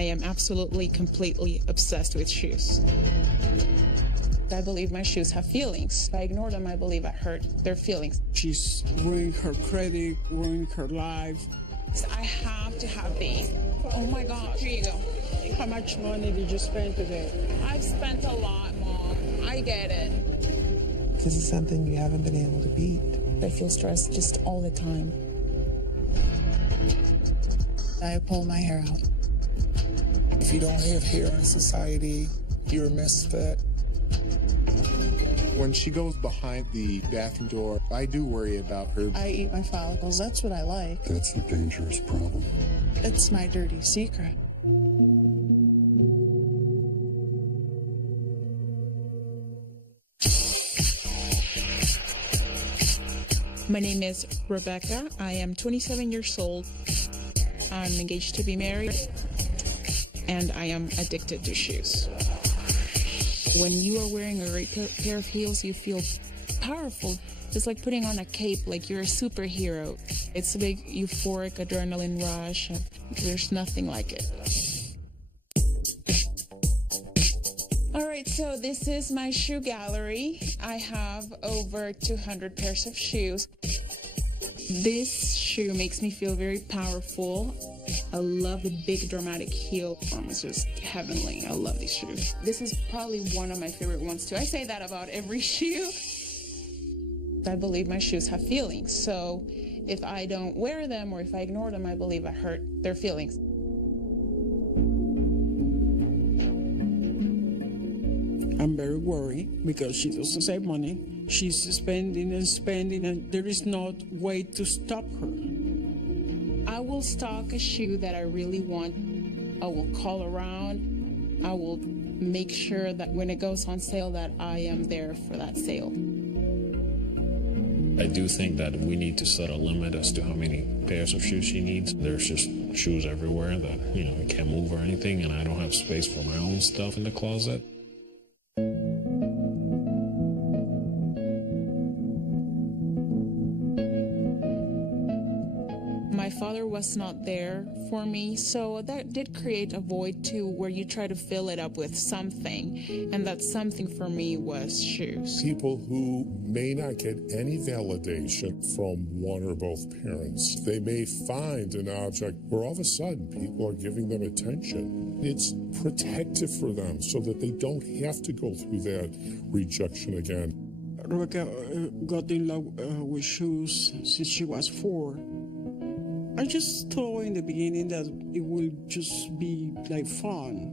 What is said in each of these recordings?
I am absolutely, completely obsessed with shoes. I believe my shoes have feelings. If I ignore them, I believe I hurt their feelings. She's ruining her credit, ruining her life. I have to have these. Oh my God, here you go. How much money did you spend today? I've spent a lot, Mom. I get it. This is something you haven't been able to beat. I feel stressed just all the time. I pull my hair out. If you don't have hair in society, you're a misfit. When she goes behind the bathroom door, I do worry about her. I eat my follicles. That's what I like. That's a dangerous problem. It's my dirty secret. My name is Rebecca. I am 27 years old. I'm engaged to be married, and I am addicted to shoes. When you are wearing a great pair of heels, you feel powerful. It's like putting on a cape, like you're a superhero. It's a big euphoric adrenaline rush. There's nothing like it. All right, so this is my shoe gallery. I have over 200 pairs of shoes. This shoe makes me feel very powerful. I love the big dramatic heel. It's just heavenly. I love these shoes. This is probably one of my favorite ones too. I say that about every shoe. I believe my shoes have feelings. So if I don't wear them or if I ignore them, I believe I hurt their feelings. I'm very worried because she doesn't save money. She's spending and spending, and there is no way to stop her. I will stock a shoe that I really want. I will call around. I will make sure that when it goes on sale that I am there for that sale. I do think that we need to set a limit as to how many pairs of shoes she needs. There's just shoes everywhere that, I can't move or anything, and I don't have space for my own stuff in the closet. My father was not there for me, so that did create a void too, where you try to fill it up with something, and that something for me was shoes. People who may not get any validation from one or both parents, they may find an object where all of a sudden people are giving them attention. It's protective for them so that they don't have to go through that rejection again. Rebecca got in love with shoes since she was 4. I just thought in the beginning that it will just be like fun.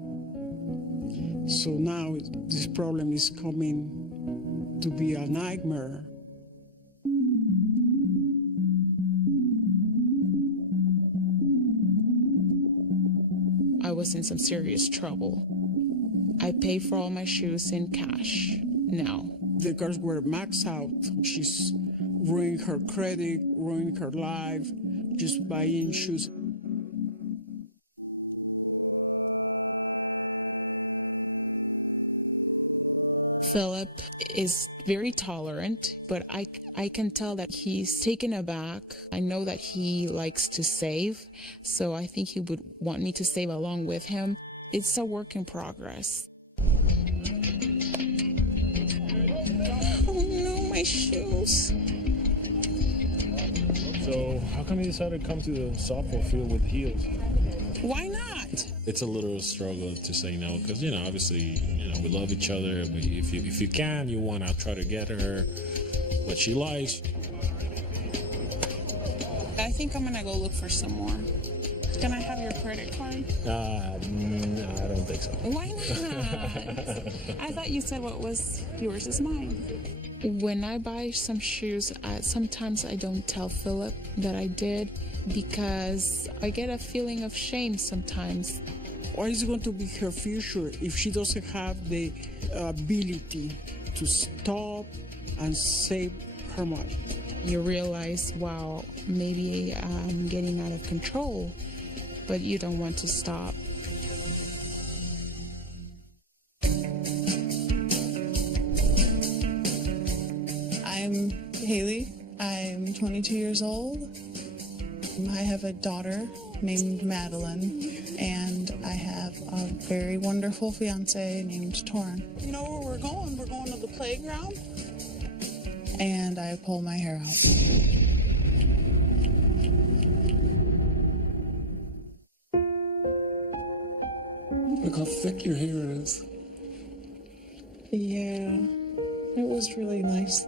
So now this problem is coming to be a nightmare. I was in some serious trouble. I pay for all my shoes in cash now. The cars were maxed out. She's ruining her credit, ruining her life, just buying shoes. Philip is very tolerant, but I can tell that he's taken aback. I know that he likes to save, so I think he would want me to save along with him. It's a work in progress. Oh no, my shoes. So how come you decided to come to the softball field with heels? Why not? It's a little struggle to say no because, obviously, we love each other. But if you can, you want to try to get her what she likes. I think I'm going to go look for some more. Can I have your credit card? No, I don't think so. Why not? I thought you said what was yours is mine. When I buy some shoes, sometimes I don't tell Philip that I did because I get a feeling of shame sometimes. What is going to be her future if she doesn't have the ability to stop and save her money? You realize, wow, maybe I'm getting out of control, but you don't want to stop. I'm Haley. I'm 22 years old. I have a daughter named Madeline, and I have a very wonderful fiance named Torin. You know where we're going? We're going to the playground. And I pull my hair out. Look how thick your hair is. Yeah, it was really nice.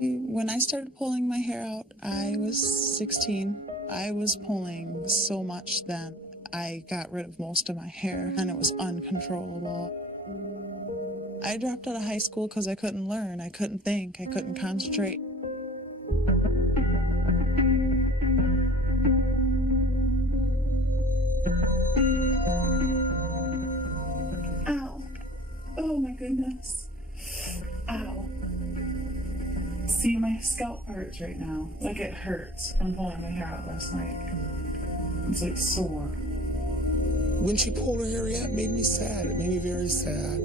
When I started pulling my hair out, I was 16. I was pulling so much then. I got rid of most of my hair, and it was uncontrollable. I dropped out of high school because I couldn't learn, I couldn't think, I couldn't concentrate. Ow. Oh my goodness. Ow. See, my scalp hurts right now. Like it hurts from pulling my hair out last night. It's like sore. When she pulled her hair out, it made me sad. It made me very sad.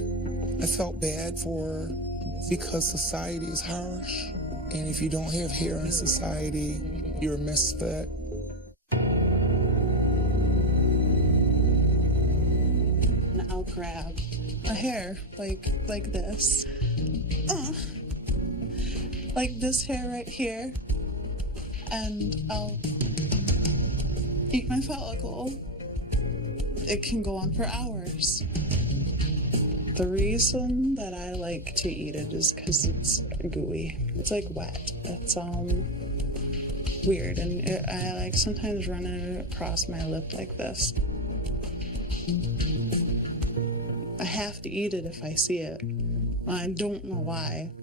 I felt bad for her because society is harsh. And if you don't have hair in society, you're a misfit. And I'll grab a hair like this. Like this hair right here. And I'll eat my follicle. It can go on for hours. The reason that I like to eat it is because it's gooey. It's like wet. It's weird, and I like sometimes run it across my lip like this. I have to eat it if I see it. I don't know why.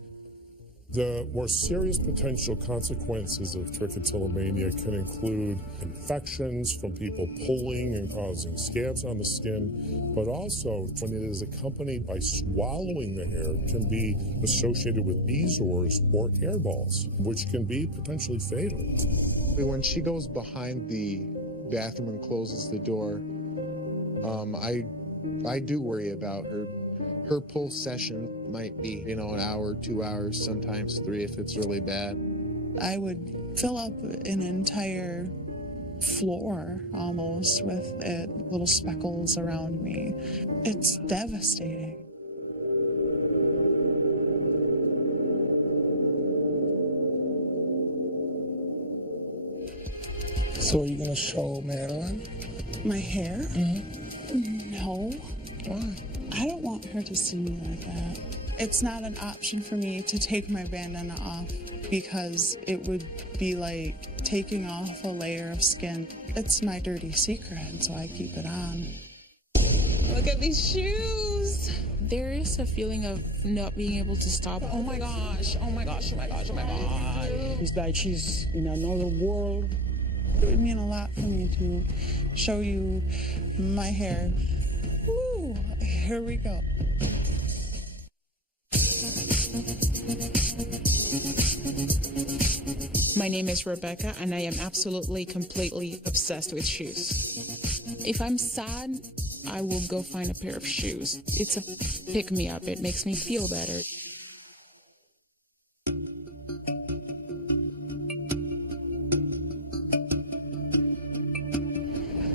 The more serious potential consequences of trichotillomania can include infections from people pulling and causing scabs on the skin, but also when it is accompanied by swallowing the hair, it can be associated with bezoars or hairballs, which can be potentially fatal. When she goes behind the bathroom and closes the door, I do worry about her. Her pull session might be, an hour, 2 hours, sometimes 3 if it's really bad. I would fill up an entire floor almost with little speckles around me. It's devastating. So are you going to show Madeline? My hair? Mm-hmm. No. Why? I don't want her to see me like that. It's not an option for me to take my bandana off because it would be like taking off a layer of skin. It's my dirty secret, so I keep it on. Look at these shoes. There is a feeling of not being able to stop. Oh my gosh, oh my gosh, oh my gosh, oh my god. It's like she's in another world. It would mean a lot for me to show you my hair. Woo, here we go. My name is Rebecca, and I am absolutely, completely obsessed with shoes. If I'm sad, I will go find a pair of shoes. It's a pick-me-up. It makes me feel better.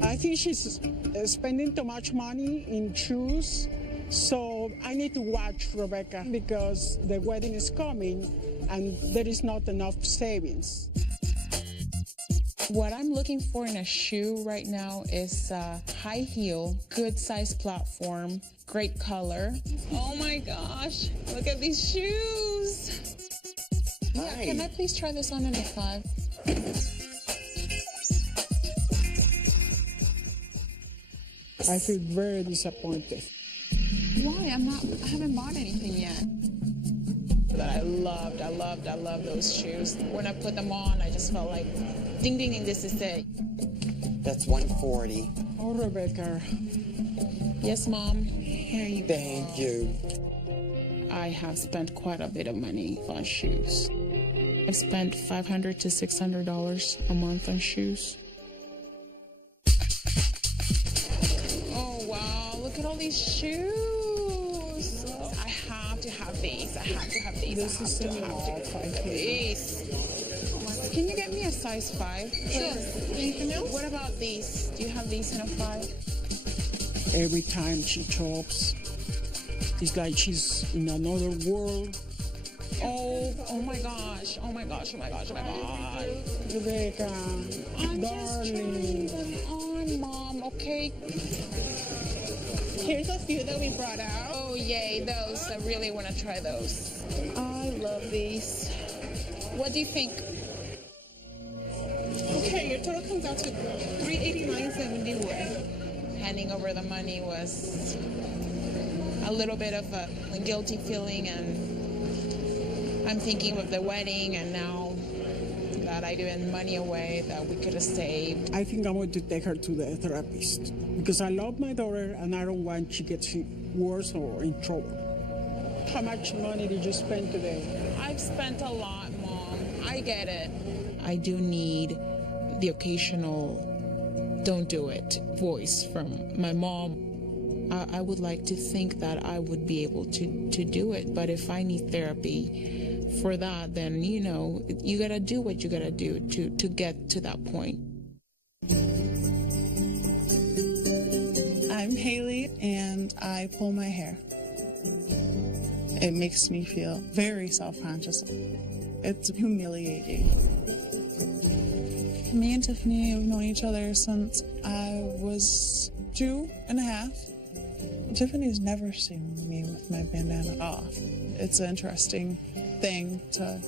I think she's spending too much money in shoes, so I need to watch Rebecca because the wedding is coming and there is not enough savings. What I'm looking for in a shoe right now is a high heel, good size platform, great color. Oh my gosh, look at these shoes. Yeah, can I please try this on in a 5? I feel very disappointed. Why? I haven't bought anything yet. That I loved those shoes. When I put them on, I just felt like, ding, ding, ding, this is it. That's $140. Oh, Rebecca. Yes, Mom. Here you go. Thank you. I have spent quite a bit of money on shoes. I've spent $500 to $600 a month on shoes. Oh, wow. Look at all these shoes. I have to have these. I have to have these. This is in all 5 these. Oh my Can you get me a size 5? Sure. Anything else? What about these? Do you have these in a 5? Every time she chops, it's like she's in another world. Oh my gosh. Oh my gosh. Rebecca, I'm just trying them on, Mom, okay? Here's a few that we brought out. Oh, yay, those. I really want to try those. I love these. What do you think? Okay, your total comes out to $389.71. Handing over the money was a little bit of a guilty feeling, and I'm thinking of the wedding, and now that I given money away that we could have saved. I think I'm going to take her to the therapist because I love my daughter and I don't want she gets worse or in trouble. How much money did you spend today? I've spent a lot, Mom. I get it. I do need the occasional don't do it voice from my mom. I would like to think that I would be able to do it, but if I need therapy for that, then, you know, you gotta do what you gotta do to get to that point. I'm Haley, and I pull my hair. It makes me feel very self-conscious. It's humiliating. Me and Tiffany have known each other since I was 2.5. Tiffany's never seen me with my bandana off. It's an interesting thing to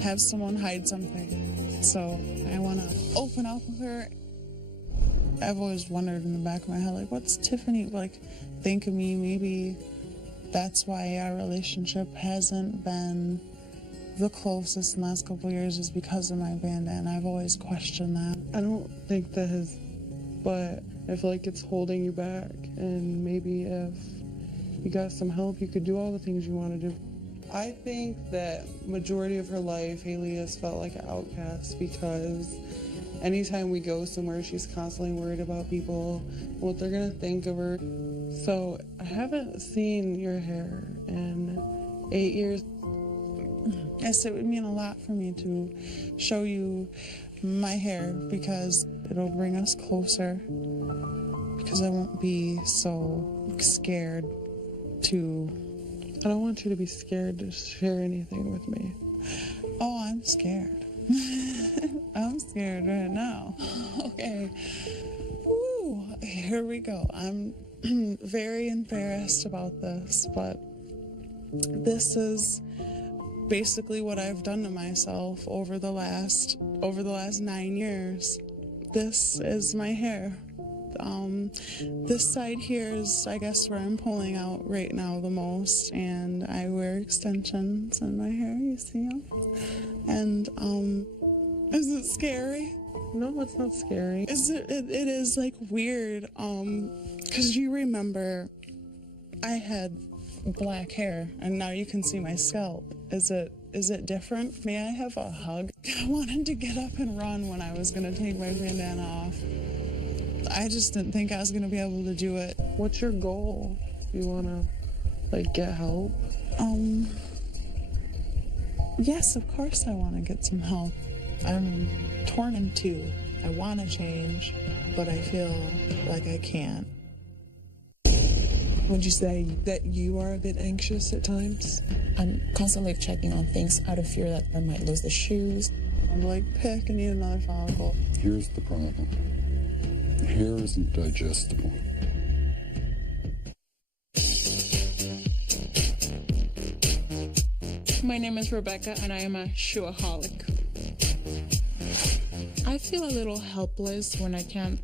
have someone hide something. So I want to open up with her. I've always wondered in the back of my head, like, what's Tiffany like think of me? Maybe that's why our relationship hasn't been the closest in the last couple of years, is because of my bandana. I've always questioned that. I don't think that has, but I feel like it's holding you back, and maybe if you got some help, you could do all the things you want to do. I think that majority of her life, Haley has felt like an outcast because anytime we go somewhere, she's constantly worried about people, what they're gonna think of her. So I haven't seen your hair in 8 years. Yes, it would mean a lot for me to show you my hair because it'll bring us closer, because I won't be so scared to... I don't want you to be scared to share anything with me. Oh, I'm scared. I'm scared right now. Okay. Woo, here we go. I'm very embarrassed about this, but this is basically what I've done to myself over the last 9 years. This is my hair. This side here is, I guess, where I'm pulling out right now the most, and I wear extensions in my hair, you see them? And, is it scary? No, it's not scary. It is, like, weird, because you remember I had black hair, and now you can see my scalp. Is it different? May I have a hug? I wanted to get up and run when I was gonna take my bandana off. I just didn't think I was gonna be able to do it. What's your goal? You wanna, like, get help? Yes, of course I wanna get some help. I'm torn in two. I wanna change, but I feel like I can't. Would you say that you are a bit anxious at times? I'm constantly checking on things out of fear that I might lose the shoes. I'm like, pick, I need another follicle. Here's the problem. Hair isn't digestible. My name is Rebecca, and I am a shoeaholic. I feel a little helpless when I can't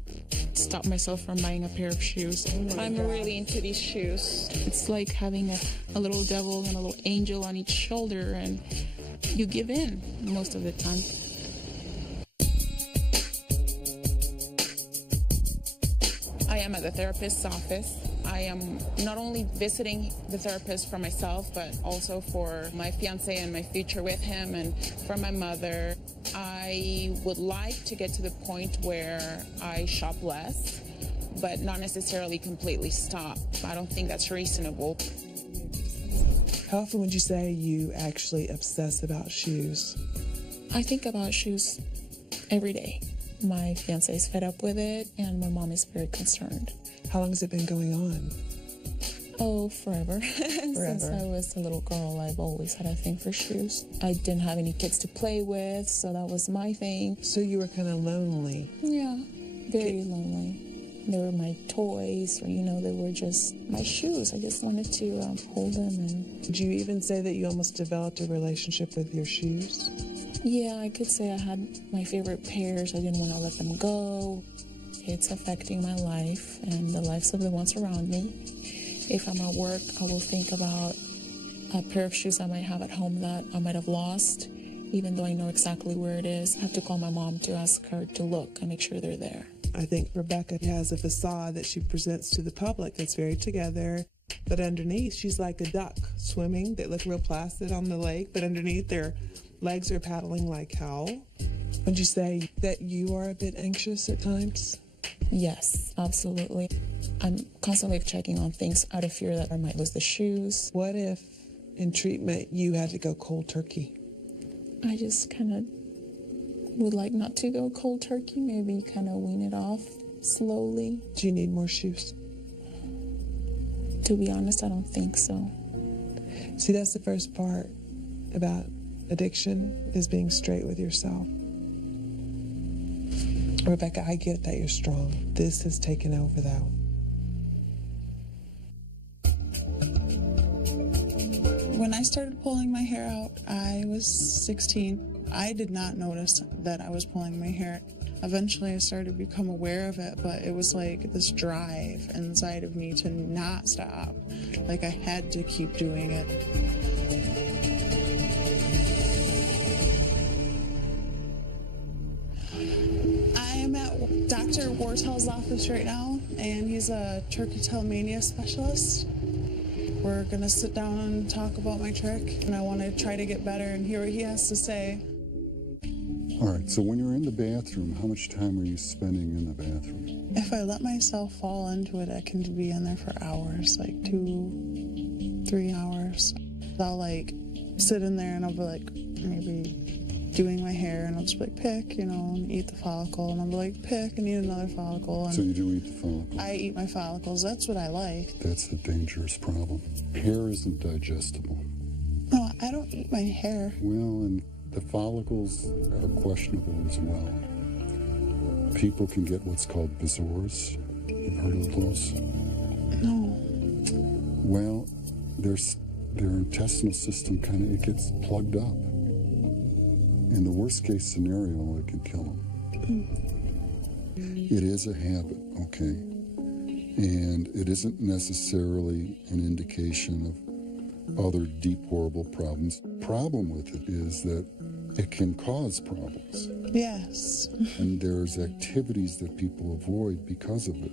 stop myself from buying a pair of shoes. I'm really into these shoes. It's like having a little devil and a little angel on each shoulder, and you give in most of the time. I am at the therapist's office. I am not only visiting the therapist for myself, but also for my fiance and my future with him, and for my mother. I would like to get to the point where I shop less, but not necessarily completely stop. I don't think that's reasonable. How often would you say you actually obsess about shoes? I think about shoes every day. My fiance is fed up with it, and my mom is very concerned. How long has it been going on? Oh, forever. Since I was a little girl, I've always had a thing for shoes. I didn't have any kids to play with, so that was my thing. So you were kind of lonely. Yeah, very lonely. They were my toys, or, they were just my shoes. I just wanted to hold them. And Did you even say that you almost developed a relationship with your shoes? yeah, I could say I had my favorite pairs. I didn't want to let them go. It's affecting my life and the lives of the ones around me. If I'm at work, I will think about a pair of shoes I might have at home that I might have lost, even though I know exactly where it is. I have to call my mom to ask her to look and make sure they're there. I think Rebecca has a facade that she presents to the public that's very together, but underneath she's like a duck swimming. They look real placid on the lake, but underneath their legs are paddling like hell. Would you say that you are a bit anxious at times? Yes, absolutely. I'm constantly checking on things out of fear that I might lose the shoes. What if in treatment you had to go cold turkey? I just kind of would like not to go cold turkey, maybe kind of wean it off slowly. Do you need more shoes? To be honest, I don't think so. See, that's the first part about addiction, is being straight with yourself. Rebecca, I get that you're strong. This has taken over, though. When I started pulling my hair out, I was 16. I did not notice that I was pulling my hair. Eventually, I started to become aware of it, but it was like this drive inside of me to not stop. Like I had to keep doing it. I am at Dr. Wartel's office right now, and he's a trichotillomania mania specialist. We're gonna sit down and talk about my trick, and I want to try to get better and hear what he has to say. All right, so when you're in the bathroom, how much time are you spending in the bathroom? If I let myself fall into it, I can be in there for hours, like 2-3 hours. I'll sit in there and I'll be maybe doing my hair, and I'll just be pick, and eat the follicle, and I'll be pick and eat another follicle. And so you do eat the follicle? I eat my follicles. That's what I like. That's a dangerous problem. Hair isn't digestible. No, I don't eat my hair. Well, and the follicles are questionable as well. People can get what's called bezoars. You've heard of those? No. Well, their intestinal system it gets plugged up. In the worst case scenario, it can kill them. It is a habit, okay? And it isn't necessarily an indication of other deep, horrible problems. Problem with it is that it can cause problems. Yes. And there's activities that people avoid because of it.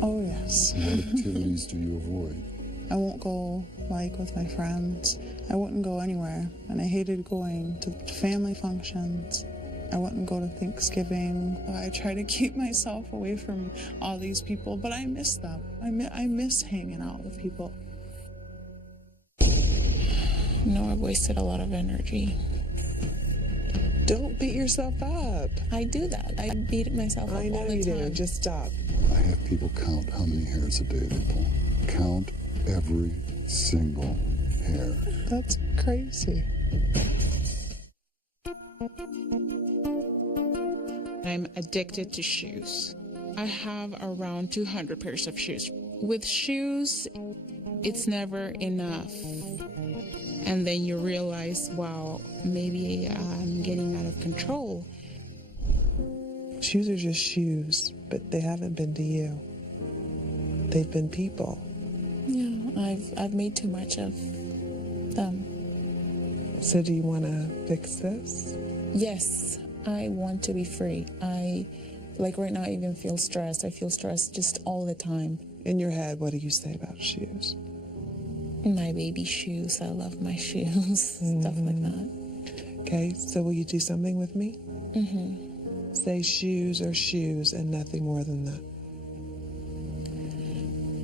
Oh, yes. What activities do you avoid? I won't go, with my friends. I wouldn't go anywhere. And I hated going to family functions. I wouldn't go to Thanksgiving. I try to keep myself away from all these people, but I miss them. I miss hanging out with people. No, I've wasted a lot of energy. Don't beat yourself up. I do that. I beat myself up all the time. I know you do. Just stop. I have people count how many hairs a day they pull. Count every single hair. That's crazy. I'm addicted to shoes. I have around 200 pairs of shoes. With shoes, it's never enough. And then you realize, wow, maybe I'm getting out of control. Shoes are just shoes, but they haven't been to you. They've been people. Yeah, I've made too much of them. So do you want to fix this? Yes, I want to be free. Right now, I even feel stressed. I feel stressed just all the time. In your head, what do you say about shoes? My baby shoes. I love my shoes. Stuff like that. Okay, so will you do something with me? Mm-hmm. Say shoes are shoes and nothing more than that.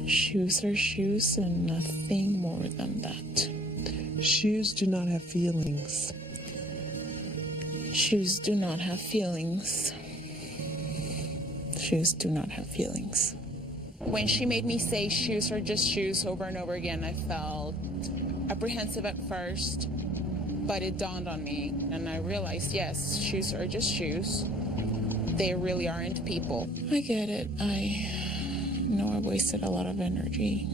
Shoes are shoes and nothing more than that. Shoes do not have feelings. Shoes do not have feelings. Shoes do not have feelings. When she made me say shoes are just shoes over and over again, I felt apprehensive at first, but it dawned on me and I realized, yes, shoes are just shoes. They really aren't people. I get it. I know I wasted a lot of energy.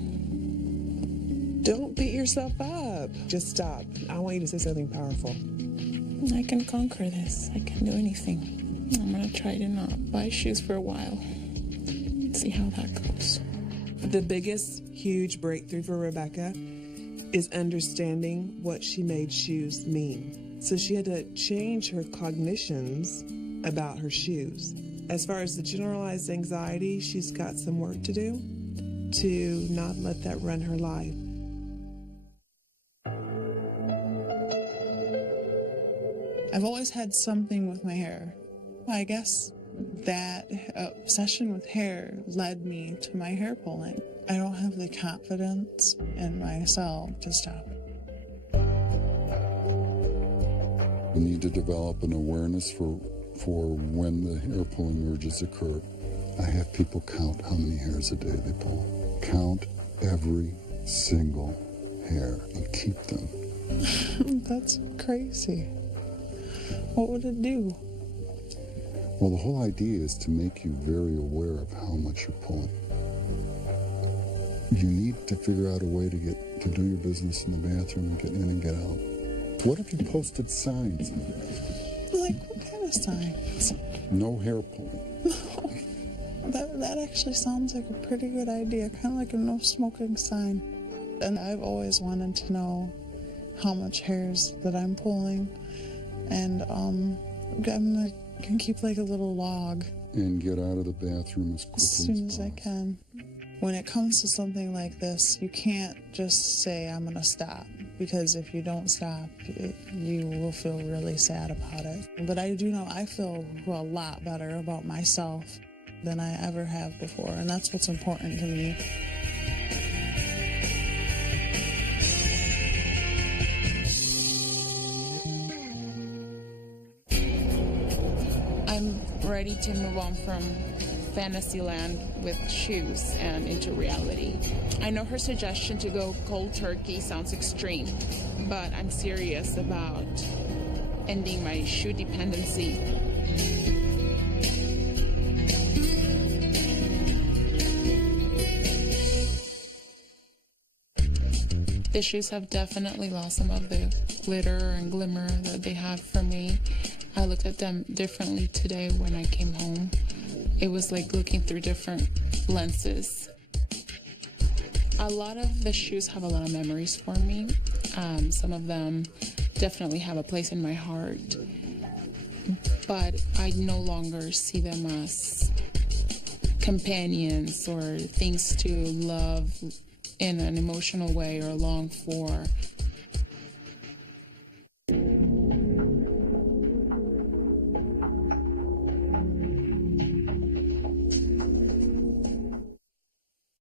Don't beat yourself up. Just stop. I want you to say something powerful. I can conquer this. I can do anything. I'm gonna try to not buy shoes for a while. See how that goes. The biggest, huge breakthrough for Rebecca is understanding what she made shoes mean. So she had to change her cognitions about her shoes. As far as the generalized anxiety, she's got some work to do to not let that run her life. I've always had something with my hair. I guess that obsession with hair led me to my hair pulling. I don't have the confidence in myself to stop it. You need to develop an awareness for when the hair pulling urges occur. I have people count how many hairs a day they pull. Count every single hair and keep them. That's crazy. What would it do? Well, the whole idea is to make you very aware of how much you're pulling. You need to figure out a way to do your business in the bathroom and get in and get out. What if you posted signs? Like, what kind of signs? No hair pulling. That actually sounds like a pretty good idea, kind of like a no smoking sign. And I've always wanted to know how much hairs that I'm pulling, and I'm gonna keep like a little log. And get out of the bathroom as quickly as soon as I can. When it comes to something like this, you can't just say, I'm gonna stop, because if you don't stop, you will feel really sad about it. But I do know I feel a lot better about myself than I ever have before, and that's what's important to me. I'm ready to move on from Fantasyland with shoes and into reality. I know her suggestion to go cold turkey sounds extreme, but I'm serious about ending my shoe dependency. The shoes have definitely lost some of the glitter and glimmer that they had for me. I looked at them differently today when I came home. It was like looking through different lenses. A lot of the shoes have a lot of memories for me. Some of them definitely have a place in my heart, but I no longer see them as companions or things to love in an emotional way or long for.